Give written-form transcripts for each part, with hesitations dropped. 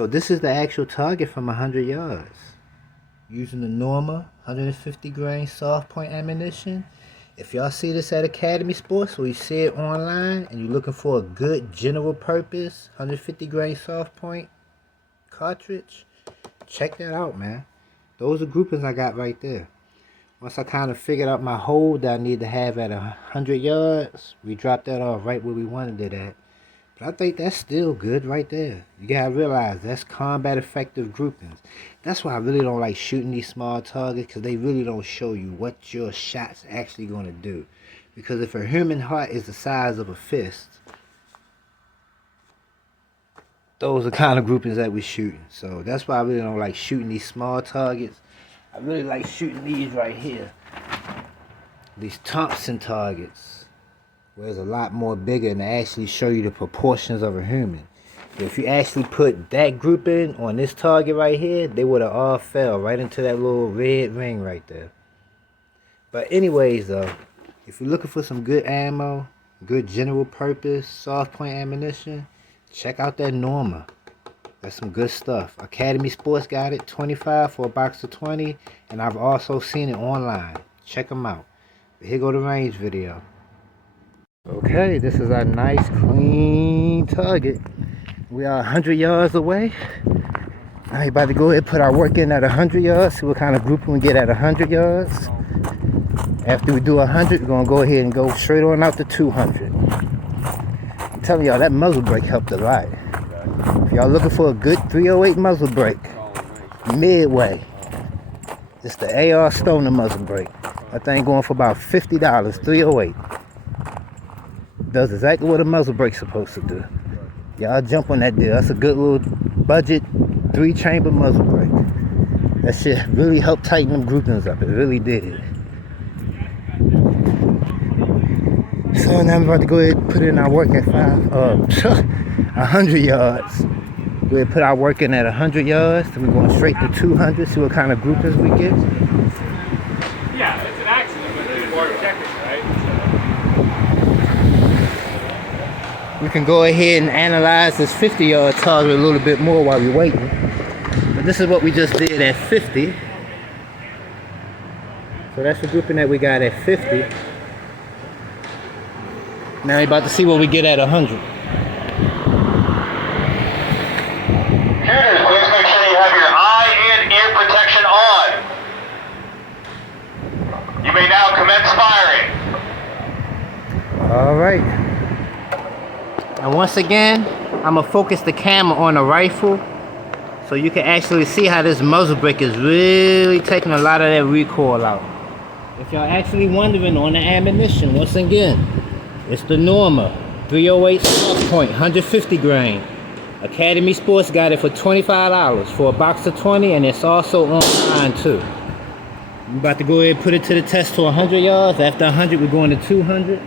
So this is the actual target from 100 yards. Using the Norma 150 grain soft point ammunition. If y'all see this at Academy Sports or you see it online and you're looking for a good general purpose 150 grain soft point cartridge, check that out, man. Those are groupings I got right there. Once I kind of figured out my hold that I need to have at 100 yards, we dropped that off right where we wanted it at. But I think that's still good right there. You gotta realize that's combat effective groupings. That's why I really don't like shooting these small targets, because they really don't show you what your shot's actually gonna do. Because if a human heart is the size of a fist, those are kind of groupings that we're shooting. So that's why I really don't like shooting these small targets. I really like shooting these right here. These Thompson targets, where it's a lot more bigger and they actually show you the proportions of a human. But if you actually put that grouping on this target right here, they would have all fell right into that little red ring right there. But anyways though, if you're looking for some good ammo, good general purpose, soft point ammunition, check out that Norma. That's some good stuff. Academy Sports got it, 25 for a box of 20, and I've also seen it online. Check them out. But here go the range video. Okay, this is our nice clean target. We are 100 yards away. Now we about to go ahead and put our work in at 100 yards, see what kind of grouping we get at 100 yards. After we do 100, we're gonna go ahead and go straight on out to 200. I'm telling y'all, that muzzle brake helped a lot. If y'all looking for a good 308 muzzle brake, midway, it's the AR Stoner muzzle brake. That thing going for about $50, 308. Does exactly what a muzzle brake's supposed to do. Y'all jump on that deal. That's a good little budget 3-chamber muzzle brake. That shit really helped tighten them groupings up. It really did. So now I'm about to go ahead and put in our work at 100 yards. Go ahead and put our work in at 100 yards. Then we're going straight to 200, see what kind of groupings we get. Yeah, it's an accident, but it's more objective, right? We can go ahead and analyze this 50-yard target a little bit more while we're waiting. But this is what we just did at 50. So that's the grouping that we got at 50. Now we're about to see what we get at 100. Shooters, please make sure you have your eye and ear protection on. You may now commence firing. Alright. And once again, I'm going to focus the camera on the rifle so you can actually see how this muzzle brake is really taking a lot of that recoil out. If y'all actually wondering on the ammunition, once again, it's the Norma 308 soft point, 150 grain. Academy Sports got it for $25 for a box of 20, and it's also online too. I'm about to go ahead and put it to the test to 100 yards. After 100, we're going to 200.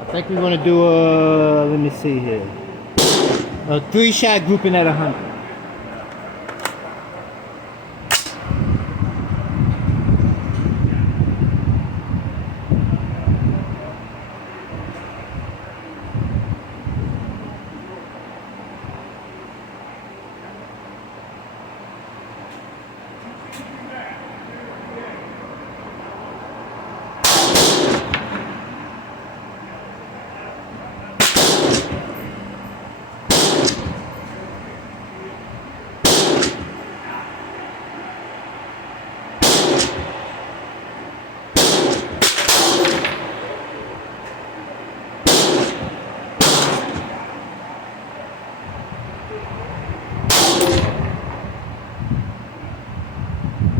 I think we're going to do let me see here, a 3-shot grouping at 100.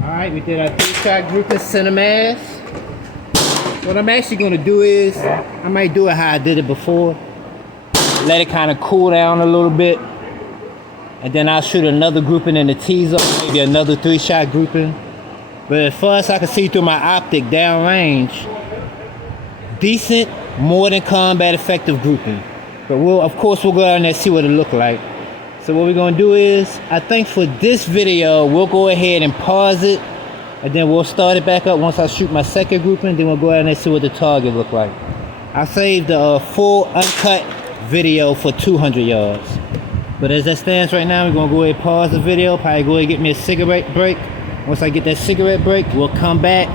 Alright, we did our 3-shot grouping center mass. What I'm actually going to do is, I might do it how I did it before. Let it kind of cool down a little bit. And then I'll shoot another grouping in the teaser, maybe another 3-shot grouping. But as far as I can see through my optic downrange, decent, more than combat effective grouping. But of course we'll go down there and see what it look like. So what we're gonna do is, I think for this video, we'll go ahead and pause it, and then we'll start it back up once I shoot my second grouping, then we'll go ahead and see what the target look like. I saved the full uncut video for 200 yards. But as that stands right now, we're gonna go ahead and pause the video, probably go ahead and get me a cigarette break. Once I get that cigarette break, we'll come back,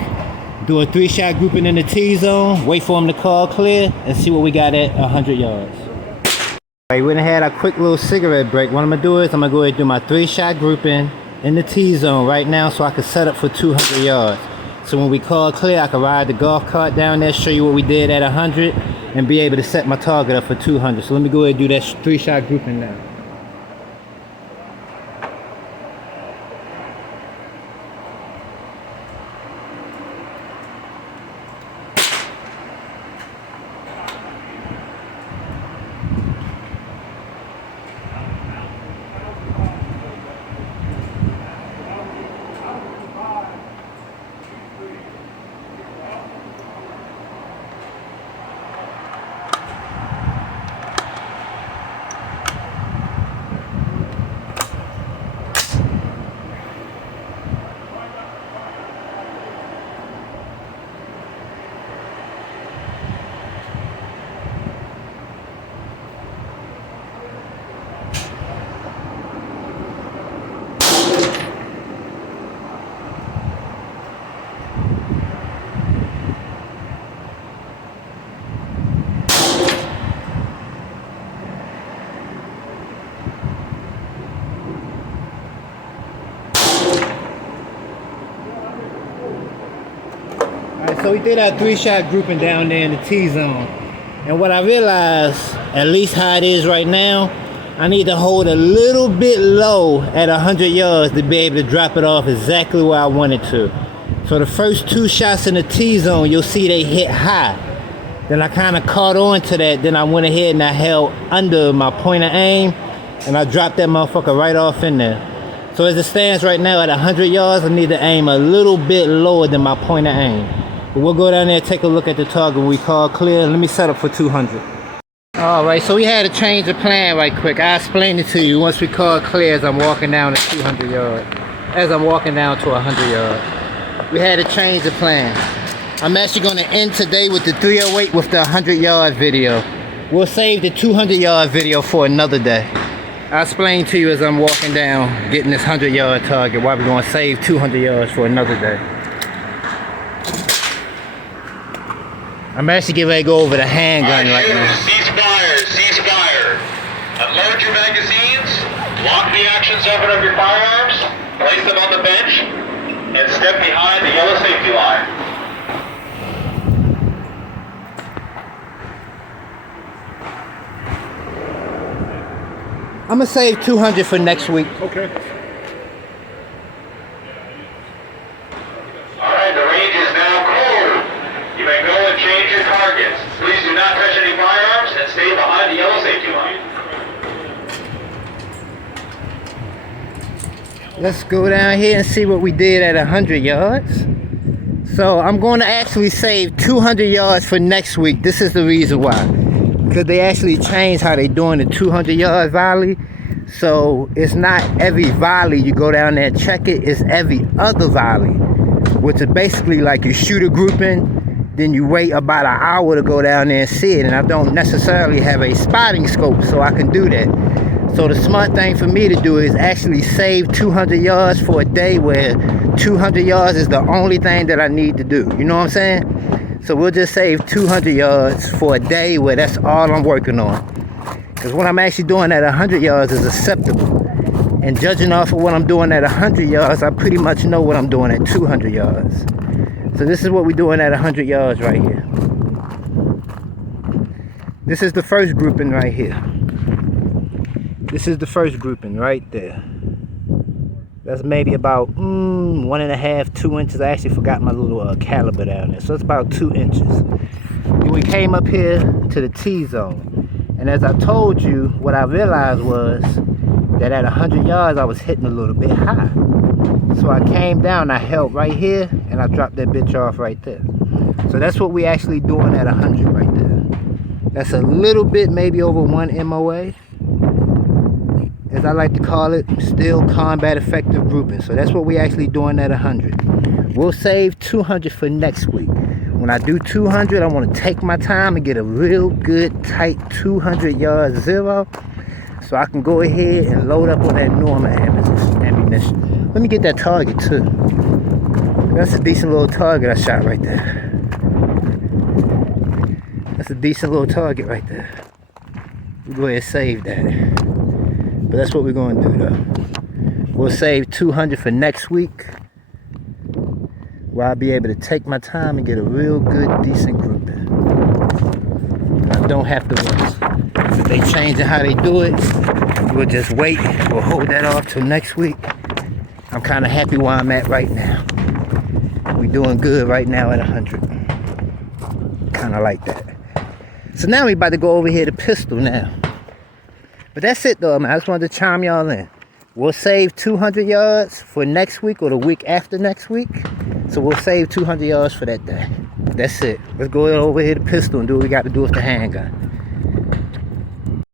do a 3-shot grouping in the T-zone, wait for them to call clear, and see what we got at 100 yards. Alright, we done had a quick little cigarette break. What I'm gonna do is I'm gonna go ahead and do my 3-shot grouping in the T-zone right now so I can set up for 200 yards. So when we call clear, I can ride the golf cart down there, show you what we did at 100, and be able to set my target up for 200. So let me go ahead and do that 3-shot grouping now. So we did our 3-shot grouping down there in the T-zone. And what I realized, at least how it is right now, I need to hold a little bit low at 100 yards to be able to drop it off exactly where I want it to. So the first 2 shots in the T-zone, you'll see they hit high. Then I kind of caught on to that. Then I went ahead and I held under my point of aim, and I dropped that motherfucker right off in there. So as it stands right now at 100 yards, I need to aim a little bit lower than my point of aim. But we'll go down there and take a look at the target when we call clear. Let me set up for 200. Alright, so we had to change the plan right quick. I'll explain it to you once we call clear as I'm walking down to 200 yards. As I'm walking down to 100 yards. We had to change the plan. I'm actually going to end today with the 308 with the 100 yard video. We'll save the 200 yard video for another day. I'll explain to you as I'm walking down, getting this 100 yard target, why we're going to save 200 yards for another day. I'm actually getting ready to go over the handgun right now. Cease fire, cease fire. Unload your magazines, lock the action zone of your firearms, place them on the bench, and step behind the yellow safety line. I'm going to save 200 for next week. Okay. Alright, the range is now clear. You may go and change your targets. Please do not touch any firearms and stay behind the yellow safety line. Let's go down here and see what we did at 100 yards. So I'm going to actually save 200 yards for next week. This is the reason why. Because they actually changed how they doing the 200 yard volley. So it's not every volley you go down there and check it. It's every other volley. Which is basically like you shoot a grouping, then you wait about an hour to go down there and see it. And I don't necessarily have a spotting scope, so I can do that. So the smart thing for me to do is actually save 200 yards for a day where 200 yards is the only thing that I need to do. You know what I'm saying? So we'll just save 200 yards for a day where that's all I'm working on. Because what I'm actually doing at 100 yards is acceptable. And judging off of what I'm doing at 100 yards, I pretty much know what I'm doing at 200 yards. So this is what we're doing at 100 yards right here. This is the first grouping right here. This is the first grouping right there. That's maybe about 1.5, 2 inches. I actually forgot my little caliber down there. So it's about 2 inches. Then we came up here to the T-zone. And as I told you, what I realized was that at 100 yards, I was hitting a little bit high. So I came down, I held right here, and I dropped that bitch off right there. So that's what we actually doing at 100 right there. That's a little bit, maybe over 1 MOA. As I like to call it, still combat effective grouping. So that's what we actually doing at 100. We'll save 200 for next week. When I do 200, I want to take my time and get a real good tight 200 yard zero, so I can go ahead and load up on that Norma ammunition. Let me get that target too. That's a decent little target I shot right there. That's a decent little target right there. We'll go ahead and save that. But that's what we're going to do though. We'll save 200 for next week, where I'll be able to take my time and get a real good, decent group in. I don't have to rush. If they changing how they do it, we'll just wait. We'll hold that off till next week. I'm kind of happy where I'm at right now. We're doing good right now at 100. Kind of like that. So now we about to go over here to pistol now. But that's it though, man. I just wanted to chime y'all in. We'll save 200 yards for next week or the week after next week. So we'll save 200 yards for that day. That's it. Let's go over here to pistol and do what we got to do with the handgun.